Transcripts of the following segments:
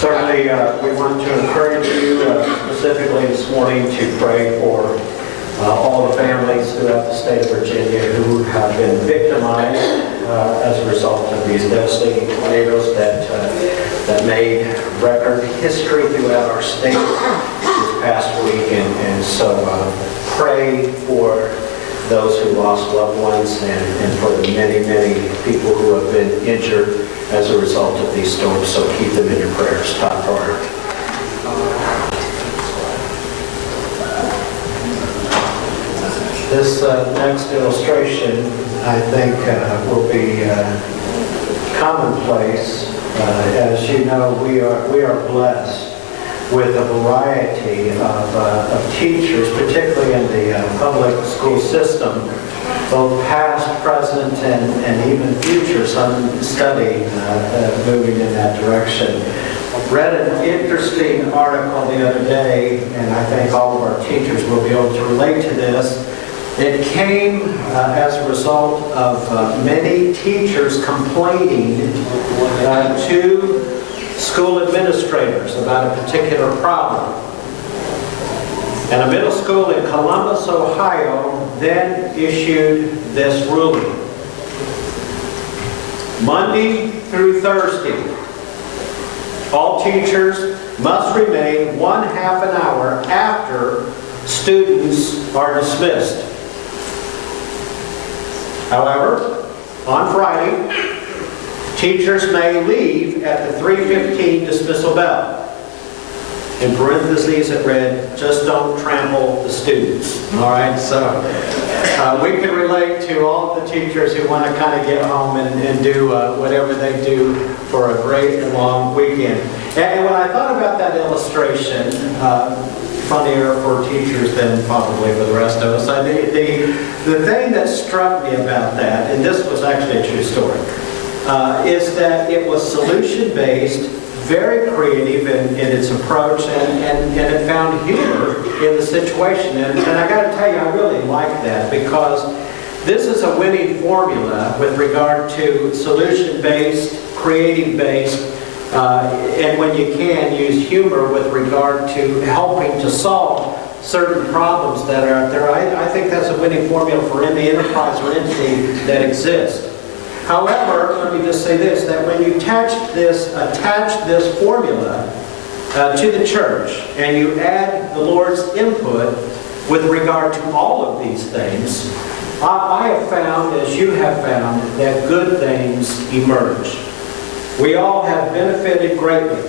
Certainly, we want to encourage you specifically this morning to pray for all the families throughout the state of Virginia who have been victimized as a result of these devastating tornadoes that made record history throughout our state this past week. And so pray for those who lost loved ones and for the many, many people who have been injured as a result of these storms. So keep them in your prayers. Top priority. This next illustration, I think, will be commonplace. As you know, we are blessed with a variety of teachers, particularly in the public school system, both past, present, and even future. Some study moving in that direction. Read an interesting article the other day, and I think all of our teachers will be able to relate to this. It came as a result of many teachers complaining to school administrators about a particular problem. And a middle school in Columbus, Ohio, then issued this ruling. Monday through Thursday, all teachers must remain 1/2 an hour after students are dismissed. However, on Friday, teachers may leave at the 3:15 dismissal bell. In parentheses it read, just don't trample the students. All right, so we can relate to all of the teachers who want to kind of get home and do whatever they do for a great long weekend. And when I thought about that illustration, funnier for teachers than probably for the rest of us, the thing that struck me about that, and this was actually a true story, is that it was solution-based, very creative in its approach, and it found humor in the situation. And I got to tell you, I really like that, because this is a winning formula with regard to solution-based, creative-based, and when you can, use humor with regard to helping to solve certain problems that are out there. I think that's a winning formula for any enterprise or entity that exists. However, let me just say this, that when you attach this formula to the church, and you add the Lord's input with regard to all of these things, I have found, as you have found, that good things emerge. We all have benefited greatly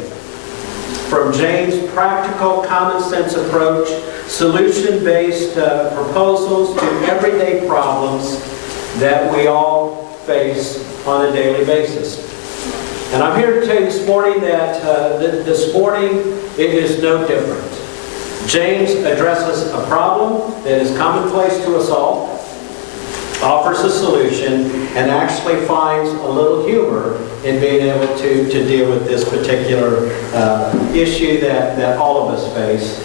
from James' practical, common sense approach, solution-based proposals to everyday problems that we all face on a daily basis. And I'm here to tell you this morning that this morning it is no different. James addresses a problem that is commonplace to us all, offers a solution, and actually finds a little humor in being able to deal with this particular issue that all of us face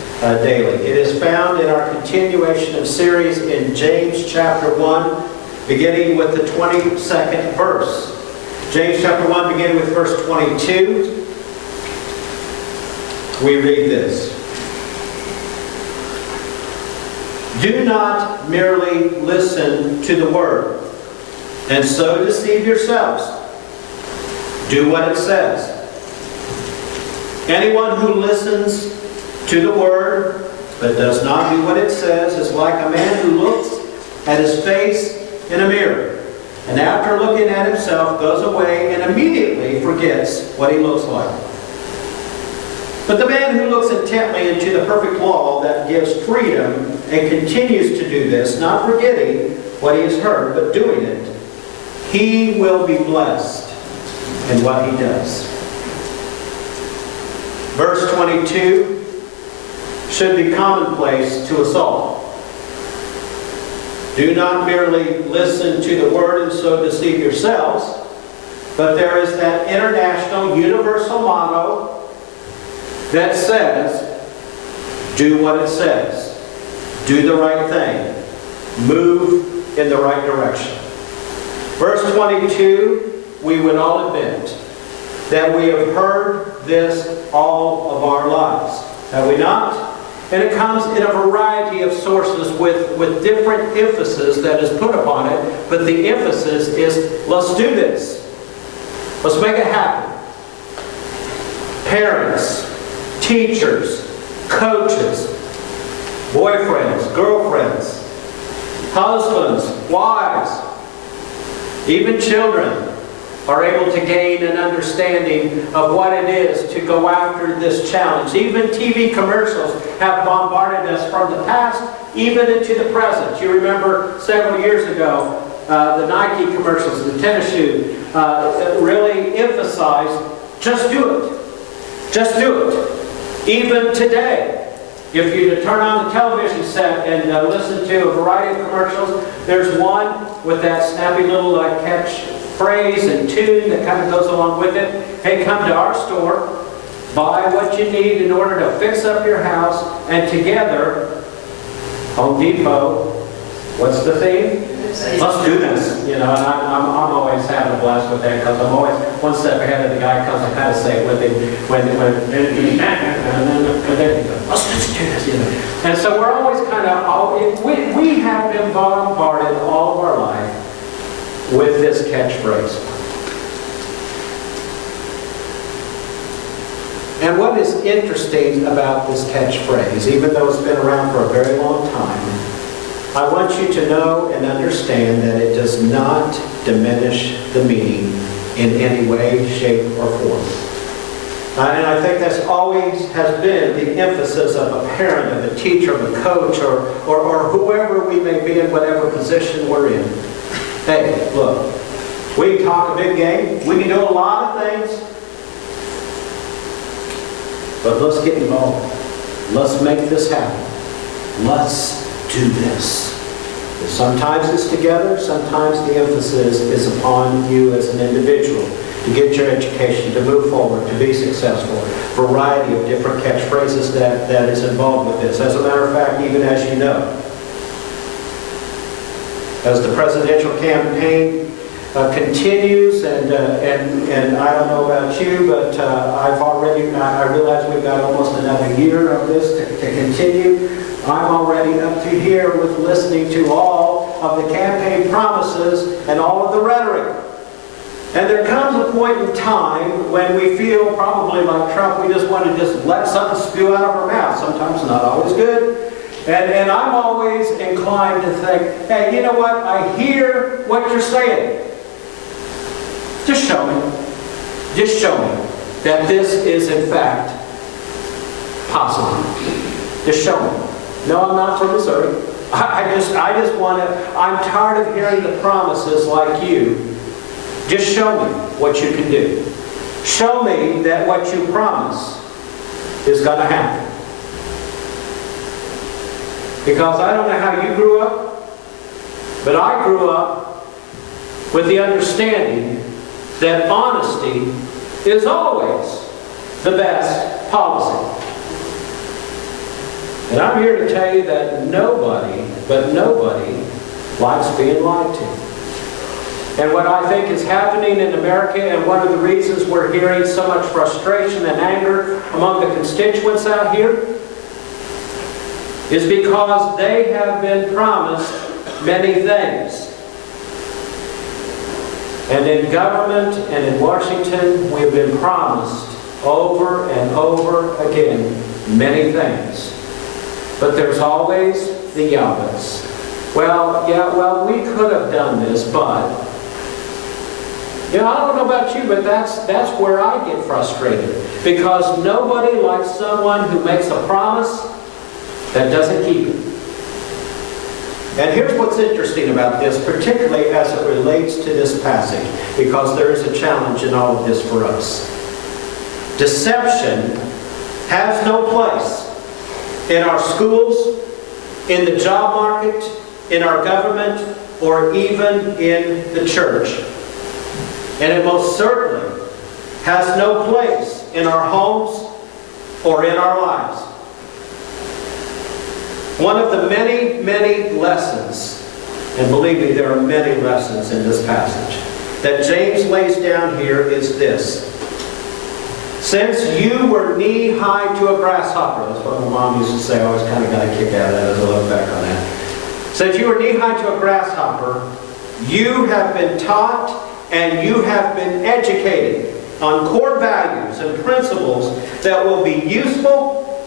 daily. It is found in our continuation of series in James chapter 1, beginning with the 22nd verse. James chapter 1, beginning with verse 22, we read this. Do not merely listen to the word, and so deceive yourselves. Do what it says. Anyone who listens to the word, but does not do what it says, is like a man who looks at his face in a mirror, and after looking at himself goes away and immediately forgets what he looks like. But the man who looks intently into the perfect law that gives freedom and continues to do this, not forgetting what he has heard, but doing it, he will be blessed in what he does. Verse 22 should be commonplace to us all. Do not merely listen to the word and so deceive yourselves, but there is that international universal motto that says, do what it says, do the right thing, move in the right direction. Verse 22, we would all admit that we have heard this all of our lives. Have we not? And it comes in a variety of sources with different emphasis that is put upon it. But the emphasis is, let's do this. Let's make it happen. Parents, teachers, coaches, boyfriends, girlfriends, husbands, wives, even children are able to gain an understanding of what it is to go after this challenge. Even TV commercials have bombarded us from the past, even into the present. You remember several years ago, the Nike commercials, the tennis shoe, really emphasized, just do it. Just do it. Even today, if you turn on the television set and listen to a variety of commercials, there's one with that snappy little catchphrase and tune that kind of goes along with it. Hey, come to our store, buy what you need in order to fix up your house, and together, Home Depot, what's the theme? Let's do this. You know, and I'm always having a blast with that because I'm always one step ahead of the guy because I kind of say it with him let's just do this. You know. And so we're always kind of, we have been bombarded all of our life with this catchphrase. And what is interesting about this catchphrase, even though it's been around for a very long time, I want you to know and understand that it does not diminish the meaning in any way, shape, or form. And I think that's always has been the emphasis of a parent, of a teacher, of a coach, or whoever we may be in whatever position we're in. Hey, look, we can talk a big game. We can do a lot of things. But let's get involved. Let's make this happen. Let's do this. Sometimes it's together, sometimes the emphasis is upon you as an individual to get your education, to move forward, to be successful. Variety of different catchphrases that is involved with this. As a matter of fact, even as you know, as the presidential campaign continues, and I don't know about you, but I realize we've got almost another year of this to continue. I'm already up to here with listening to all of the campaign promises and all of the rhetoric. And there comes a point in time when we feel probably like Trump, we just want to just let something spew out of our mouth. Sometimes not always good. And I'm always inclined to think, hey, you know what? I hear what you're saying. Just show me. Just show me that this is in fact possible. Just show me. No, I'm not from Missouri. I just want to, I'm tired of hearing the promises like you. Just show me what you can do. Show me that what you promise is going to happen. Because I don't know how you grew up, but I grew up with the understanding that honesty is always the best policy. And I'm here to tell you that nobody likes being lied to. And what I think is happening in America, and one of the reasons we're hearing so much frustration and anger among the constituents out here, is because they have been promised many things. And in government and in Washington, we've been promised over and over again many things. But there's always the yabbas. Well, we could have done this, but... You know, I don't know about you, but that's where I get frustrated. Because nobody likes someone who makes a promise that doesn't keep it. And here's what's interesting about this, particularly as it relates to this passage, because there is a challenge in all of this for us. Deception has no place in our schools, in the job market, in our government, or even in the church. And it most certainly has no place in our homes or in our lives. One of the many, many lessons, and believe me, there are many lessons in this passage, that James lays down here is this. Since you were knee-high to a grasshopper, that's what my mom used to say. I always kind of got a kick out of that as I look back on that. Since you were knee-high to a grasshopper, you have been taught and you have been educated on core values and principles that will be useful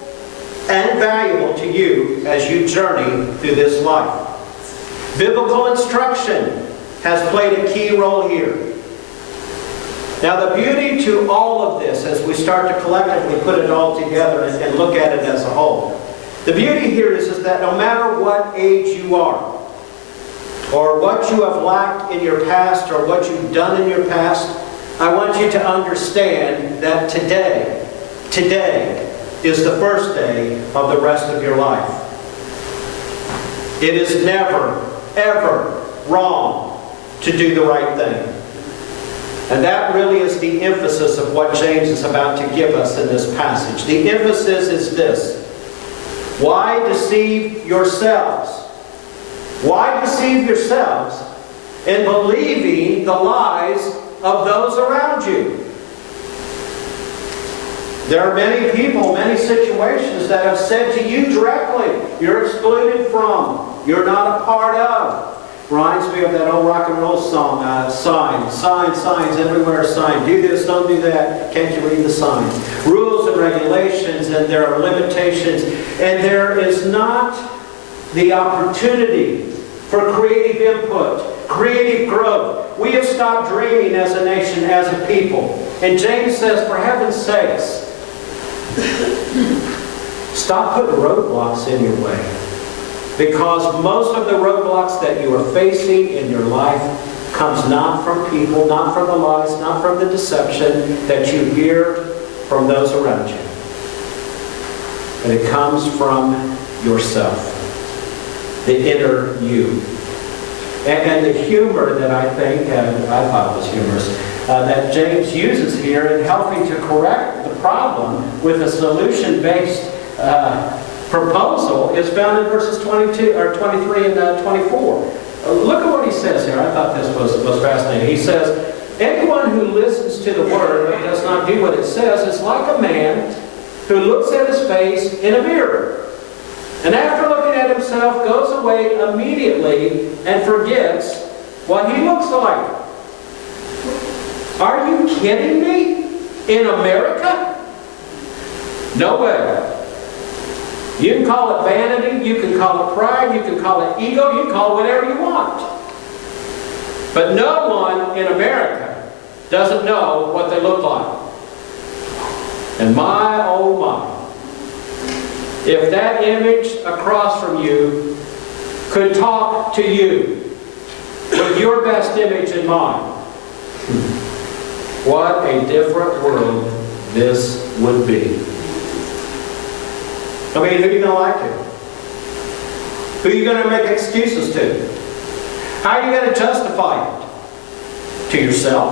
and valuable to you as you journey through this life. Biblical instruction has played a key role here. Now, the beauty to all of this, as we start to collectively put it all together and look at it as a whole, the beauty here is that no matter what age you are, or what you have lacked in your past, or what you've done in your past, I want you to understand that today is the first day of the rest of your life. It is never, ever wrong to do the right thing. And that really is the emphasis of what James is about to give us in this passage. The emphasis is this: why deceive yourselves? Why deceive yourselves in believing the lies of those around you? There are many people, many situations that have said to you directly, you're excluded from, you're not a part of. Reminds me of that old rock and roll song, signs everywhere, sign. Do this, don't do that. Can't you read the signs? Rules and regulations, and there are limitations. And there is not the opportunity for creative input, creative growth. We have stopped dreaming as a nation, as a people. And James says, for heaven's sakes, stop putting roadblocks in your way. Because most of the roadblocks that you are facing in your life comes not from people, not from the lies, not from the deception that you hear from those around you. But it comes from yourself, the inner you. And the humor that I think, I thought was humorous, that James uses here in helping to correct the problem with a solution-based proposal is found in verses 22 or 23 and 24. Look at what he says here. I thought this was fascinating. He says, anyone who listens to the word but does not do what it says is like a man who looks at his face in a mirror, and after looking at himself goes away immediately and forgets what he looks like. Are you kidding me? In America? No way. You can call it vanity, you can call it pride, you can call it ego, you can call it whatever you want. But no one in America doesn't know what they look like. And my, oh my, if that image across from you could talk to you with your best image in mind, what a different world this would be. I mean, who are you going to lie to? Who are you going to make excuses to? How are you going to justify it? To yourself.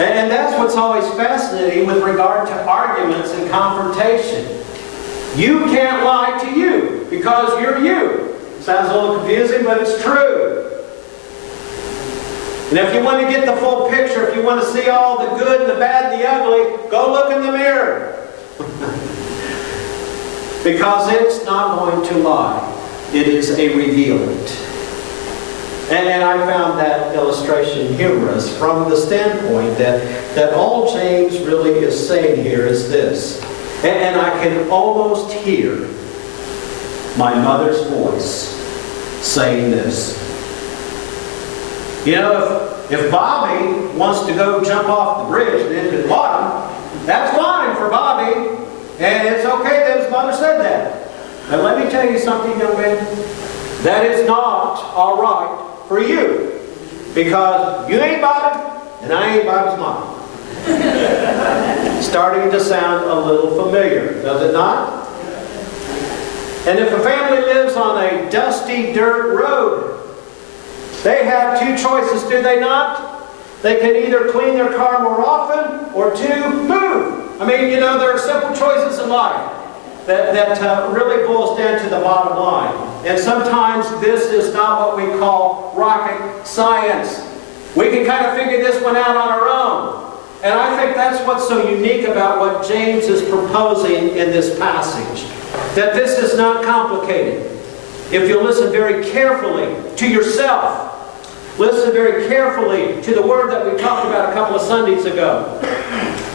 And that's what's always fascinating with regard to arguments and confrontation. You can't lie to you because you're you. Sounds a little confusing, but it's true. And if you want to get the full picture, if you want to see all the good, the bad, the ugly, go look in the mirror. Because it's not going to lie. It is a reveal it. And I found that illustration humorous from the standpoint that all James really is saying here is this. And I can almost hear my mother's voice saying this. You know, if Bobby wants to go jump off the bridge and into the water, that's fine for Bobby. And it's okay that his mother said that. But let me tell you something, young man. That is not all right for you. Because you ain't Bobby, and I ain't Bobby's mom. Starting to sound a little familiar, does it not? And if a family lives on a dusty dirt road, they have two choices, do they not? They can either clean their car more often, or two, move. I mean, you know, there are simple choices in life that really boils down to the bottom line. And sometimes this is not what we call rocket science. We can kind of figure this one out on our own. And I think that's what's so unique about what James is proposing in this passage. That this is not complicated. If you listen very carefully to yourself, listen very carefully to the word that we talked about a couple of Sundays ago,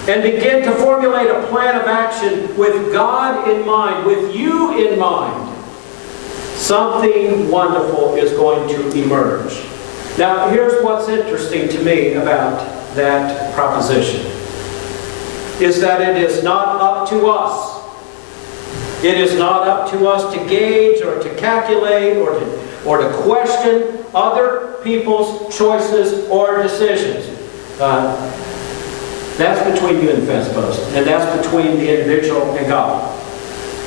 and begin to formulate a plan of action with God in mind, with you in mind, something wonderful is going to emerge. Now, here's what's interesting to me about that proposition, is that it is not up to us. It is not up to us to gauge or to calculate or to question other people's choices or decisions. That's between you and the fence post, and that's between the individual and God.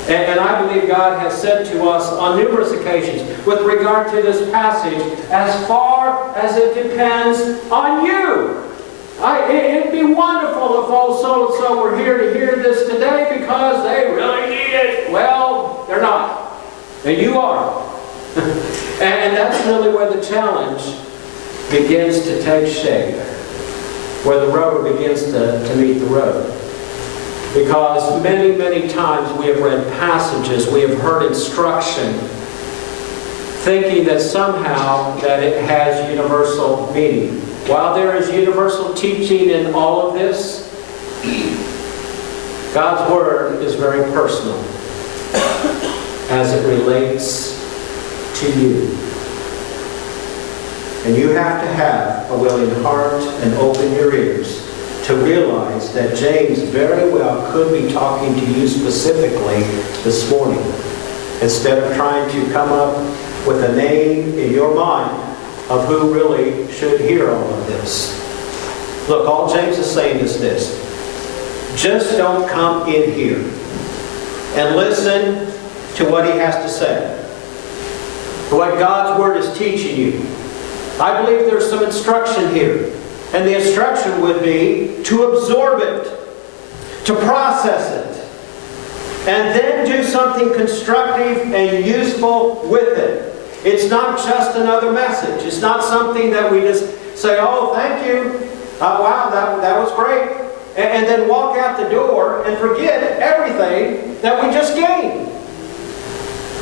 And I believe God has said to us on numerous occasions with regard to this passage, as far as it depends on you. It'd be wonderful if old so-and-so were here to hear this today because they really need it. Well, they're not. And you are. And that's really where the challenge begins to take shape, where the rubber begins to meet the road. Because many, many times we have read passages, we have heard instruction, thinking that somehow that it has universal meaning. While there is universal teaching in all of this, God's Word is very personal as it relates to you. And you have to have a willing heart and open your ears to realize that James very well could be talking to you specifically this morning, instead of trying to come up with a name in your mind of who really should hear all of this. Look, all James is saying is this: just don't come in here and listen to what he has to say, what God's Word is teaching you. I believe there's some instruction here. And the instruction would be to absorb it, to process it, and then do something constructive and useful with it. It's not just another message. It's not something that we just say, oh, thank you. Wow, that was great. And then walk out the door and forget everything that we just gained.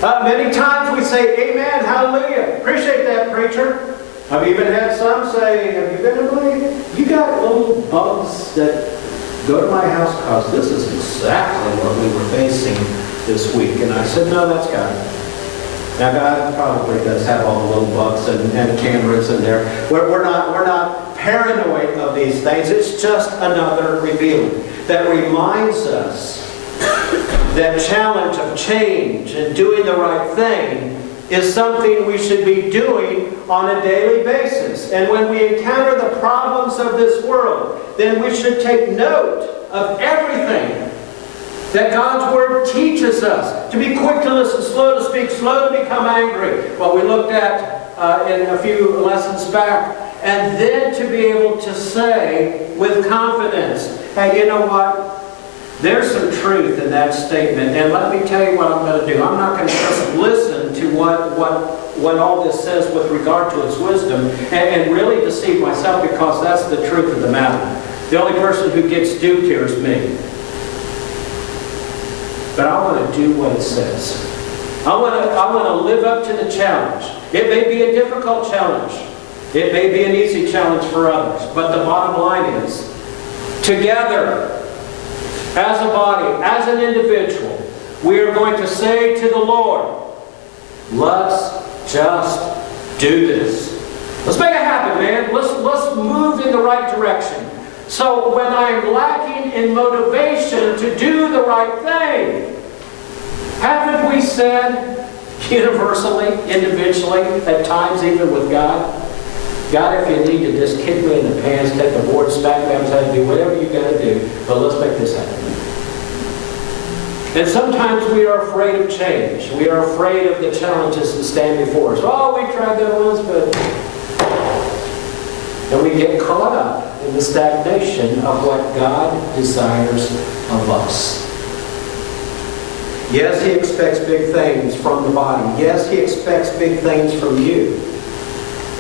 Many times we say, amen, hallelujah. Appreciate that, preacher. I've even had some say, have you been to believe? You got little bugs that go to my house because this is exactly what we were facing this week. And I said, no, that's God. Now God probably does have all the little bugs and cameras in there. We're not paranoid of these things. It's just another revealing that reminds us that challenge of change and doing the right thing is something we should be doing on a daily basis. And when we encounter the problems of this world, then we should take note of everything that God's Word teaches us. To be quick to listen, slow to speak, slow to become angry. What we looked at in a few lessons back. And then to be able to say with confidence, hey, you know what? There's some truth in that statement, and let me tell you what I'm going to do. I'm not going to just listen to what all this says with regard to its wisdom and really deceive myself, because that's the truth of the matter. The only person who gets duped here is me. But I want to do what it says. I want to live up to the challenge. It may be a difficult challenge. It may be an easy challenge for others. But the bottom line is, together, as a body, as an individual, we are going to say to the Lord, let's just do this. Let's make it happen, man. Let's move in the right direction. So when I'm lacking in motivation to do the right thing, haven't we said universally, individually, at times even with God, God, if you need to just kick me in the pants, take the board, smack me upside, do whatever you got to do, but let's make this happen. And sometimes we are afraid of change. We are afraid of the challenges that stand before us. Oh, we tried that once, but... And we get caught up in the stagnation of what God desires of us. Yes, He expects big things from the body. Yes, He expects big things from you.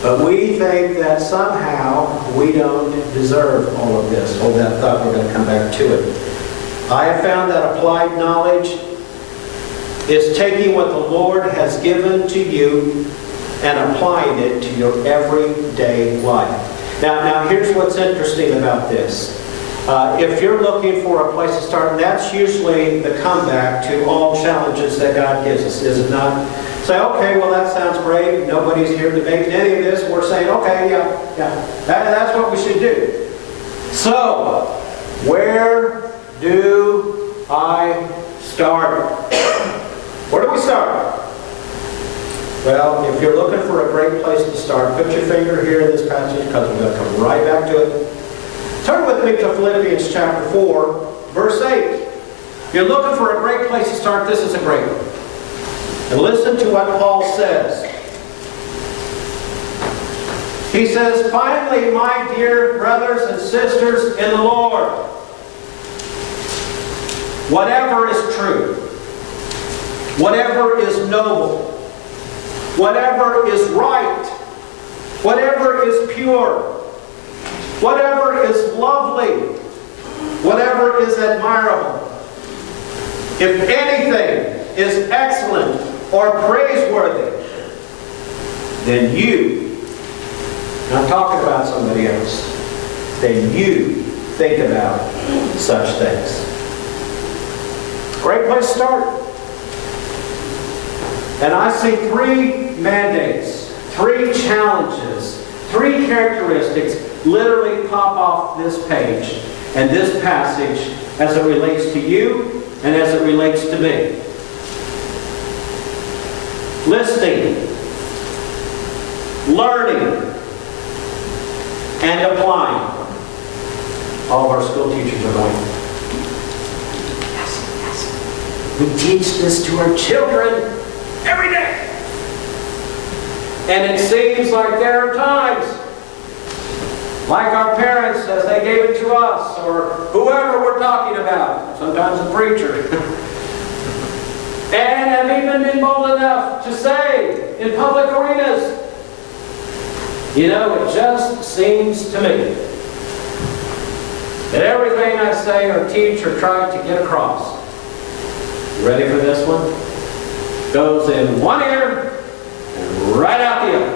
But we think that somehow we don't deserve all of this. Hold that thought, we're going to come back to it. I have found that applied knowledge is taking what the Lord has given to you and applying it to your everyday life. Now here's what's interesting about this. If you're looking for a place to start, that's usually the comeback to all challenges that God gives us, is it not? Say, okay, well that sounds great. Nobody's here debating any of this. We're saying, okay, yeah, that's what we should do. So, where do I start? Where do we start? Well, if you're looking for a great place to start, put your finger here in this passage because we're going to come right back to it. Turn with me to Philippians chapter 4, verse 8. If you're looking for a great place to start, this is a great one. And listen to what Paul says. He says, finally, my dear brothers and sisters in the Lord, whatever is true, whatever is noble, whatever is right, whatever is pure, whatever is lovely, whatever is admirable, if anything is excellent or praiseworthy, then you, I'm talking about somebody else, then you think about such things. Great place to start. And I see three mandates, three challenges, three characteristics literally pop off this page and this passage as it relates to you and as it relates to me. Listening, learning, and applying. All of our school teachers are going, yes. We teach this to our children every day. And it seems like there are times, like our parents as they gave it to us, or whoever we're talking about, sometimes a preacher, and have even been bold enough to say in public arenas, you know, it just seems to me that everything I say or teach or try to get across, ready for this one? Goes in one ear and right out the other.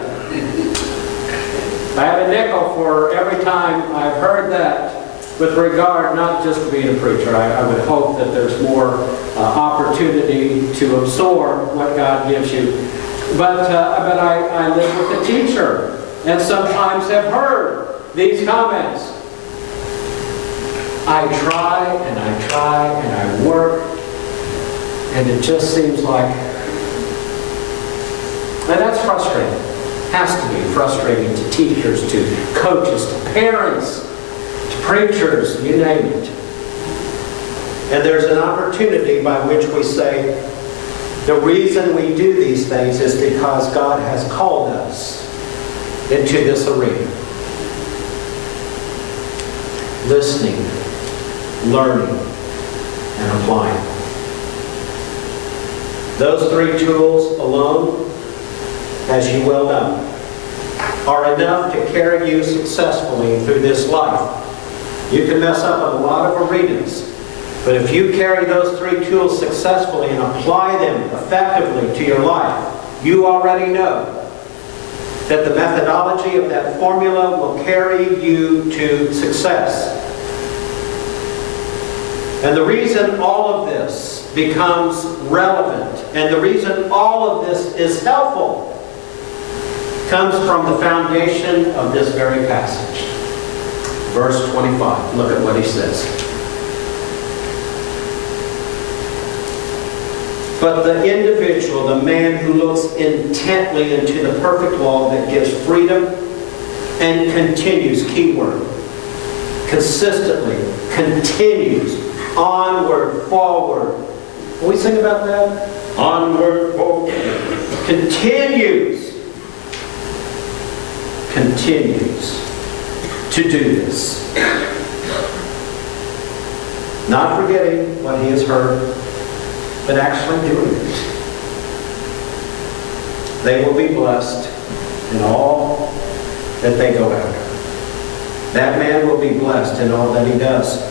I have a nickel for every time I've heard that with regard not just to being a preacher. I would hope that there's more opportunity to absorb what God gives you. But I live with a teacher and sometimes have heard these comments. I try and I try and I work, and it just seems like, and that's frustrating. Has to be frustrating to teachers, to coaches, to parents, to preachers, you name it. And there's an opportunity by which we say, the reason we do these things is because God has called us into this arena. Listening, learning, and applying. Those three tools alone, as you well know, are enough to carry you successfully through this life. You can mess up in a lot of arenas, but if you carry those three tools successfully and apply them effectively to your life, you already know that the methodology of that formula will carry you to success. And the reason all of this becomes relevant, and the reason all of this is helpful, comes from the foundation of this very passage. Verse 25. Look at what he says. But the individual, the man who looks intently into the perfect law that gives freedom and continues, keyword, consistently, continues, onward, forward. Can we sing about that? Onward, forward. Continues to do this. Not forgetting what he has heard, but actually doing it. They will be blessed in all that they go after. That man will be blessed in all that he does.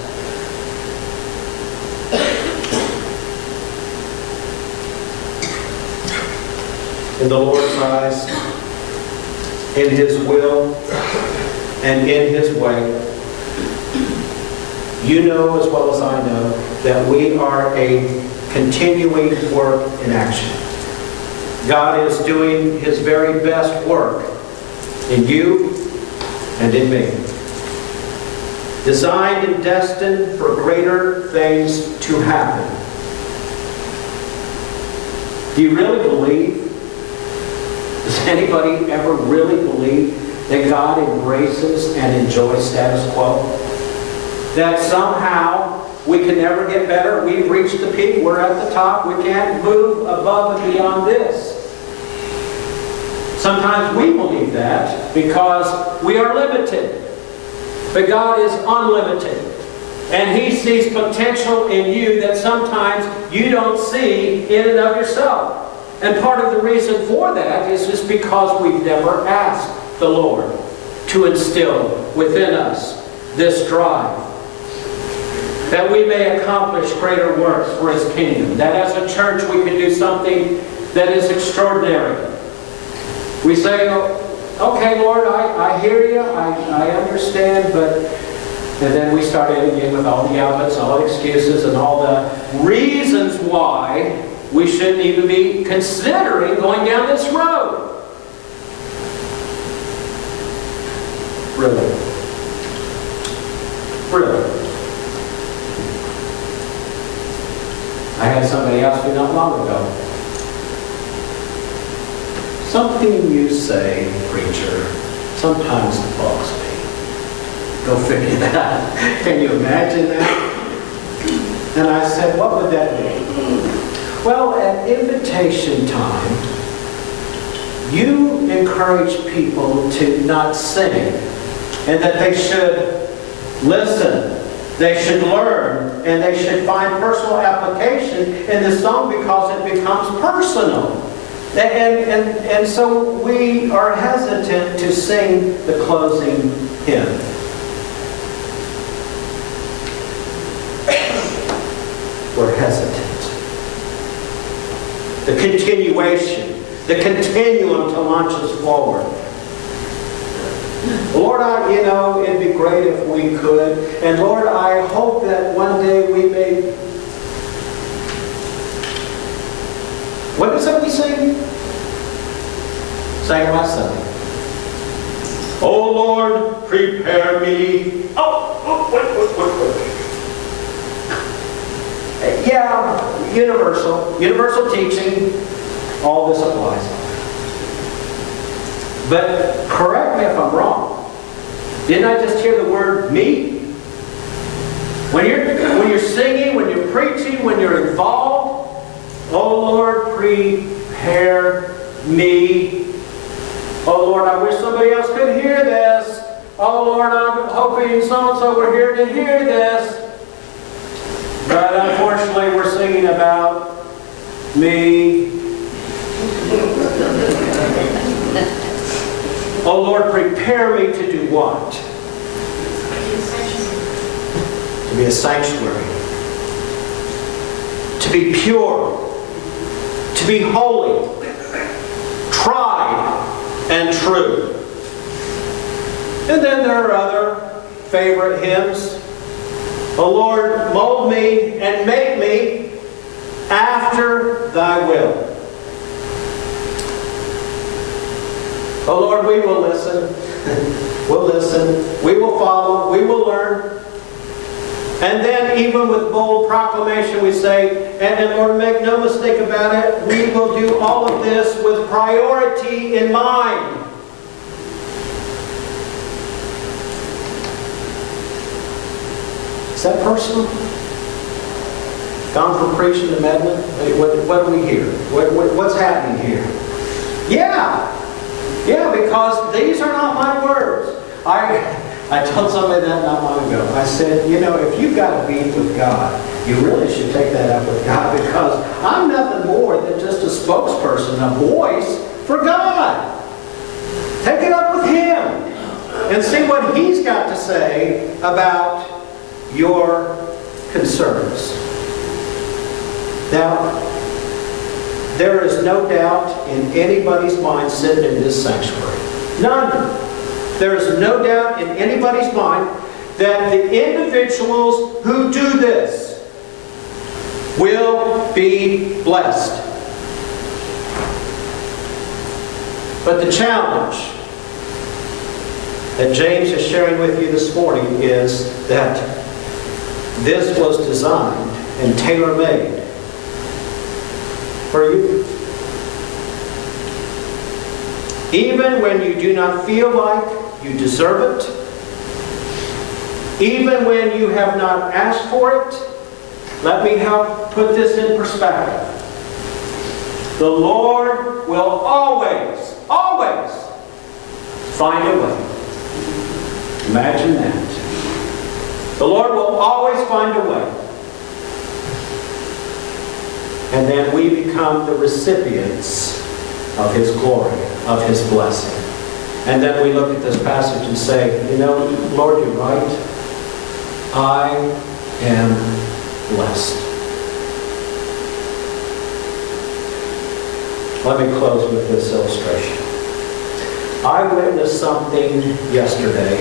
In the Lord's eyes, in His will, and in His way, you know as well as I know that we are a continuing work in action. God is doing His very best work in you and in me. Designed and destined for greater things to happen. Do you really believe? Does anybody ever really believe that God embraces and enjoys status quo? That somehow we can never get better? We've reached the peak. We're at the top. We can't move above and beyond this. Sometimes we believe that because we are limited. But God is unlimited. And He sees potential in you that sometimes you don't see in and of yourself. And part of the reason for that is just because we've never asked the Lord to instill within us this drive, that we may accomplish greater works for His kingdom, that as a church we can do something that is extraordinary. We say, okay, Lord, I hear you, I understand, but... And then we start in again with all the outlets, all the excuses, and all the reasons why we shouldn't even be considering going down this road. Really? Really? I had somebody ask me not long ago, something you say, preacher, sometimes bugs me. Go figure that. Can you imagine that? And I said, what would that be? Well, at invitation time, you encourage people to not sing, and that they should listen, they should learn, and they should find personal application in the song because it becomes personal. And so we are hesitant to sing the closing hymn. We're hesitant. The continuation, the continuum to launch us forward. Lord, it'd be great if we could. And Lord, I hope that one day we may... What is it we sing? Sang last Sunday. Oh Lord, prepare me. What? Yeah, universal teaching, all this applies. But correct me if I'm wrong. Didn't I just hear the word me? When you're singing, when you're preaching, when you're involved, oh Lord, prepare me. Oh Lord, I wish somebody else could hear this. Oh Lord, I'm hoping so-and-so were here to hear this. But unfortunately, we're singing about me. Oh Lord, prepare me to do what? To be a sanctuary. To be pure. To be holy. Tried and true. And then there are other favorite hymns. O Lord, mold me and make me after Thy will. O Lord, we will listen. We'll listen. We will follow. We will learn. And then even with bold proclamation we say, and Lord, make no mistake about it, we will do all of this with priority in mind. Is that personal? Gone from preaching to meddling? What do we hear? What's happening here? Yeah, because these are not my words. I told somebody that not long ago. I said, if you've got a beef with God, you really should take that up with God, because I'm nothing more than just a spokesperson, a voice for God. Take it up with Him. and see what he's got to say about your concerns. Now, there is no doubt in anybody's mind sitting in this sanctuary. None. There is no doubt in anybody's mind that the individuals who do this will be blessed. But the challenge that James is sharing with you this morning is that this was designed and tailor-made for you. Even when you do not feel like you deserve it, even when you have not asked for it, let me help put this in perspective. The Lord will always, always find a way. Imagine that. The Lord will always find a way. And then we become the recipients of His glory, of His blessing. And then we look at this passage and say, you know, Lord, you're right. I am blessed. Let me close with this illustration. I witnessed something yesterday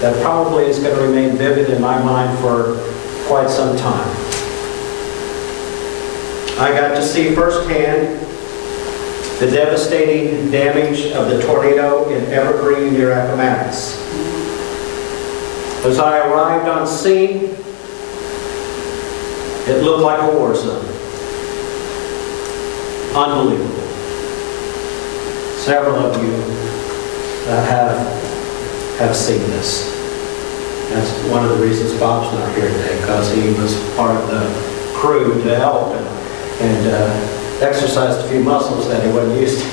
that probably is going to remain vivid in my mind for quite some time. I got to see firsthand the devastating damage of the tornado in Evergreen near Appomattox. As I arrived on scene, it looked like a war zone. Unbelievable. Several of you have seen this. That's one of the reasons Bob's not here today, because he was part of the crew to help and exercised a few muscles that he wasn't used to.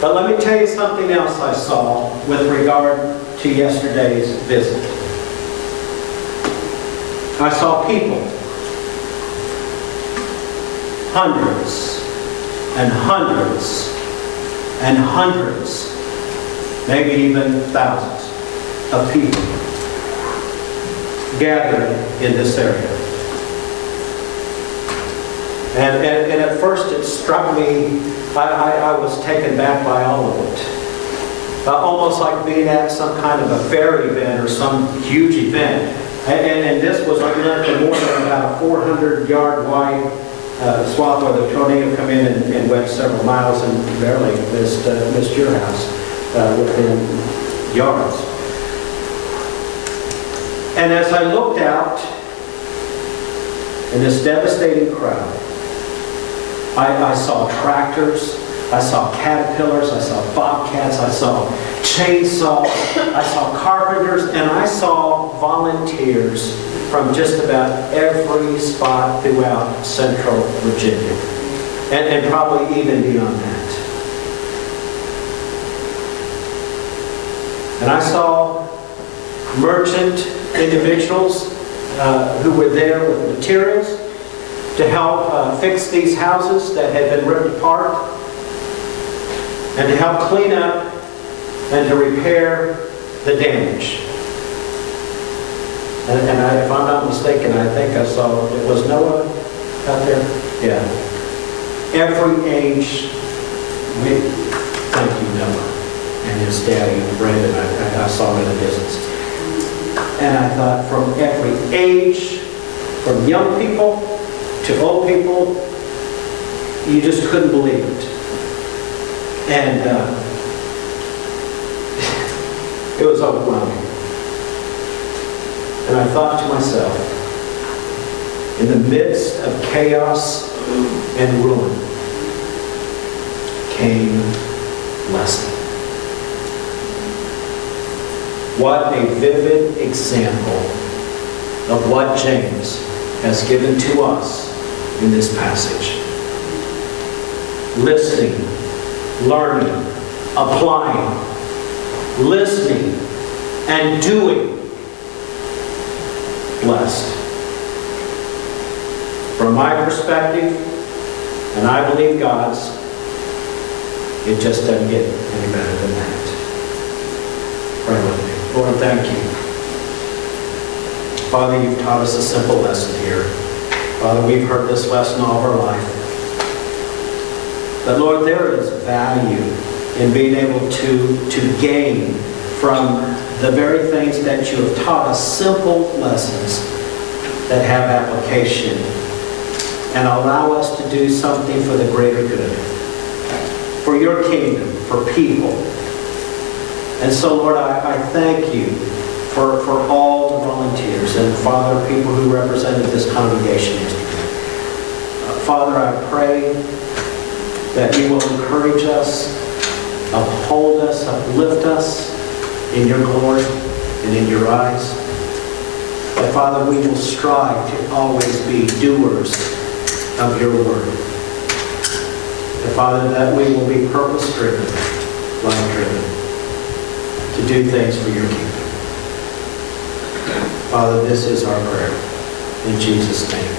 But let me tell you something else I saw with regard to yesterday's visit. I saw people, hundreds and hundreds and hundreds, maybe even thousands of people gathered in this area. And at first it struck me, I was taken back by all of it. Almost like being at some kind of a fair event or some huge event. And this was nothing more than about a 400-yard wide swath where the tornado come in and went several miles and barely missed your house within yards. And as I looked out in this devastating crowd, I saw tractors, I saw caterpillars, I saw bobcats, I saw chainsaws, I saw carpenters, and I saw volunteers from just about every spot throughout central Virginia, and probably even beyond that. And I saw merchant individuals who were there with materials to help fix these houses that had been ripped apart, and to help clean up and to repair the damage. And if I'm not mistaken, I think I saw, it was Noah out there? Yeah. Every age, thank you, Noah, and his daddy, Brandon, I saw him in the distance. And I thought, from every age, from young people to old people, you just couldn't believe it. And it was overwhelming. And I thought to myself, in the midst of chaos and ruin came blessing. What a vivid example of what James has given to us in this passage. Listening, learning, applying, listening, and doing. Blessed. From my perspective, and I believe God's, it just doesn't get any better than that. thank you. Father, you've taught us a simple lesson here. Father, we've heard this lesson all of our life. But Lord, there is value in being able to gain from the very things that you have taught us, simple lessons that have application and allow us to do something for the greater good, for your kingdom, for people. And so, Lord, I thank you for all the volunteers and, Father, people who represented this congregation yesterday. Father, I pray that you will encourage us, uphold us, uplift us in your glory and in your eyes. That, Father, we will strive to always be doers of your word. And, Father, that we will be purpose-driven, life-driven, to do things for your kingdom. Father, this is our prayer. In Jesus' name,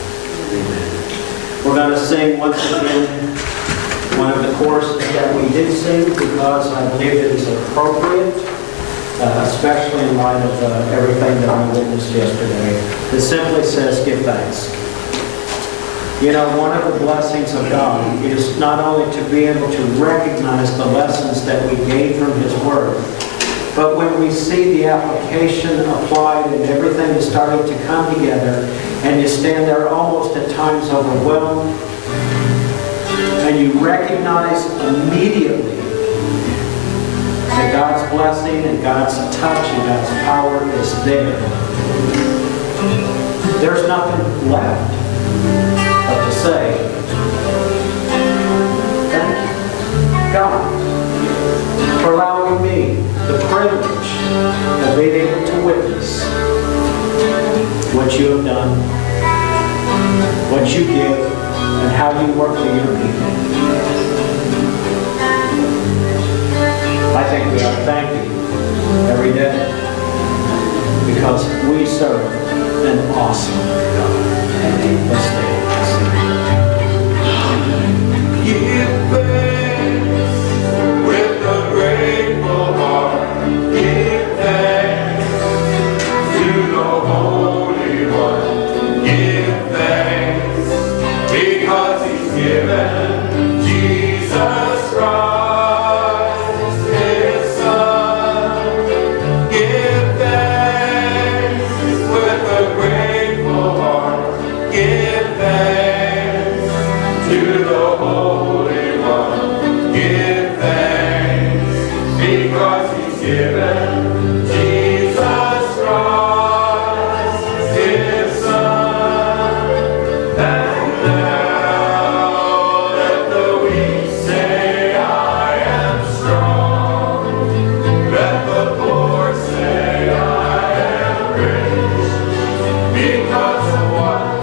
amen. We're going to sing once again one of the choruses that we did sing because I believe it is appropriate, especially in light of everything that I witnessed yesterday. It simply says, give thanks. You know, one of the blessings of God is not only to be able to recognize the lessons that we gain from His Word, but when we see the application applied and everything is starting to come together, and you stand there almost at times overwhelmed, and you recognize immediately that God's blessing and God's touch and God's power is there. There's nothing left but to say, thank you, God, for allowing me the privilege of being able to witness what you have done, what you give, and how you work for your people. I think we ought to thank you every day because we serve an awesome God. Let's stand. Give thanks with a grateful heart. Give thanks to the Holy One. Give thanks because He's given Jesus Christ, His Son. Give thanks with a grateful heart. Give thanks to the Holy One. Give thanks because He's given Jesus Christ, His Son. And now let the weak say, I am strong. Let the poor say, I am rich, because of what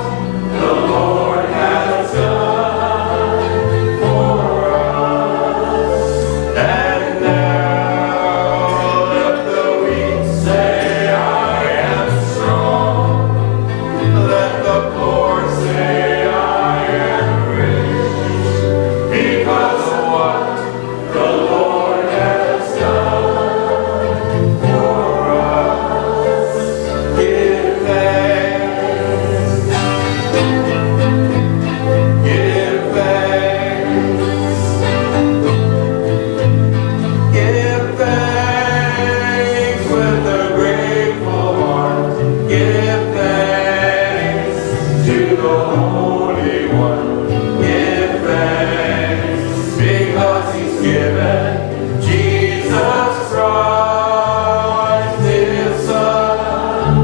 the Lord has done for us. And now let the weak say, I am strong. Let the poor say, I am rich, because of what the Lord has done for us. Give thanks. Give thanks. Give thanks with a grateful heart. Give thanks to the Holy One. Give thanks because He's given Jesus Christ, His Son.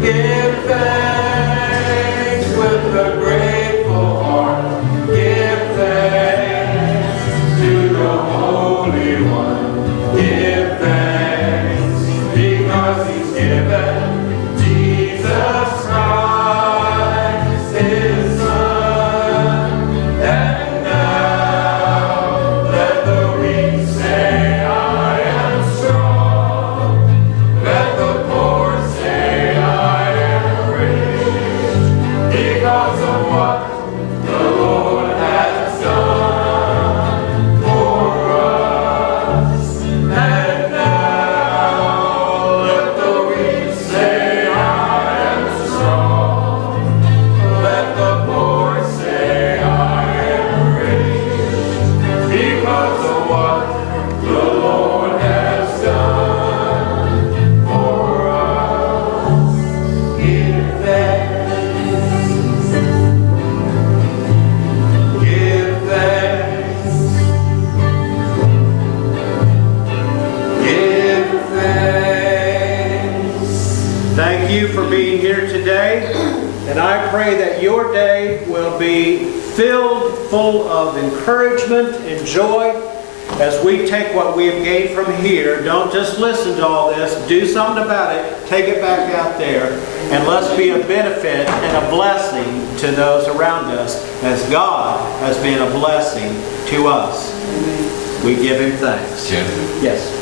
Give thanks with a grateful heart. Give thanks to the Holy One. Give thanks because He's given Jesus Christ, His Son. And now let the weak say, I am strong. Let the poor say, I am rich, because of what the Lord has done for us. And now let the that your day will be filled full of encouragement and joy as we take what we have gained from here. Don't just listen to all this. Do something about it. Take it back out there. And let's be a benefit and a blessing to those around us as God has been a blessing to us. We give Him thanks. Jim, Yes.